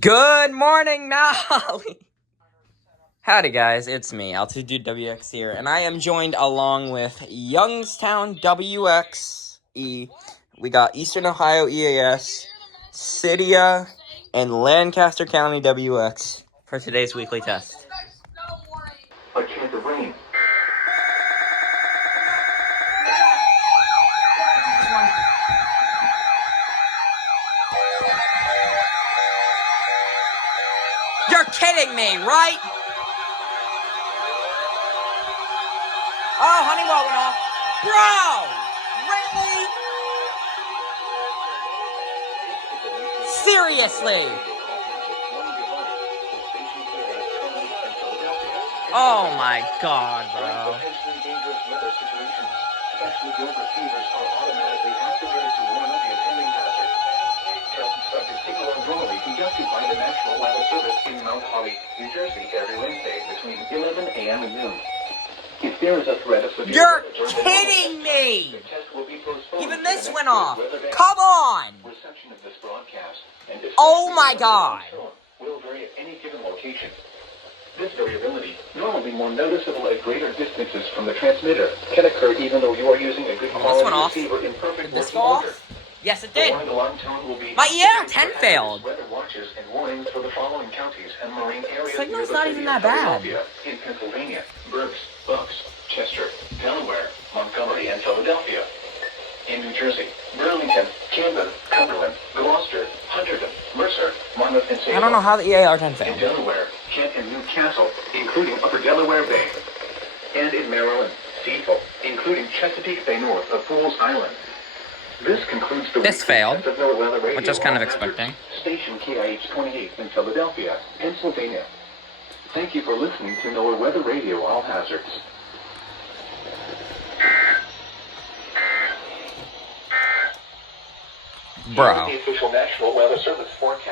Good morning, Nolly! Howdy guys, it's me, Altitude WX here, and I am joined along with Youngstown WXE. We got Eastern Ohio EAS, Cydia, and Lancaster County WX for today's weekly test. A chance of rain. You're kidding me, right? Oh, Honeywell went off. Bro! Really? Seriously? Oh my god, bro. Normally conducted by the National Weather Service in Mount Holly, New Jersey, every Wednesday between 11 a.m. and noon. If there is a threat of severe You're kidding me! the test will be postponed. Even this went off. Come on! Reception of this broadcast and Oh my god! will vary at any given location. This variability, normally more noticeable at greater distances from the transmitter, can occur even though you are using a good quality receiver in perfect Did this working go order. off? Yes, it did. Alarm tone will be My ER10 failed. Weather watches and warnings for the following counties and marine areas. Signal's not even that bad. In Pennsylvania, Berks, Bucks, Chester, Delaware, Montgomery, and Philadelphia. In New Jersey, Burlington, Camden, Cumberland, Gloucester, Hunterdon, Mercer, Monmouth, and Salem. I don't know how the EAR10 In failed. Delaware, Kent and Newcastle, including Upper Delaware Bay. And in Maryland, Cecil, including Chesapeake Bay north of Fools Island. This concludes the This failed, of NOAA Weather Radio, which I was kind of all hazards. expecting. Station KIH28 in Philadelphia, Pennsylvania. Thank you for listening to NOAA Weather Radio All Hazards. Bro. The official National Weather Service forecast.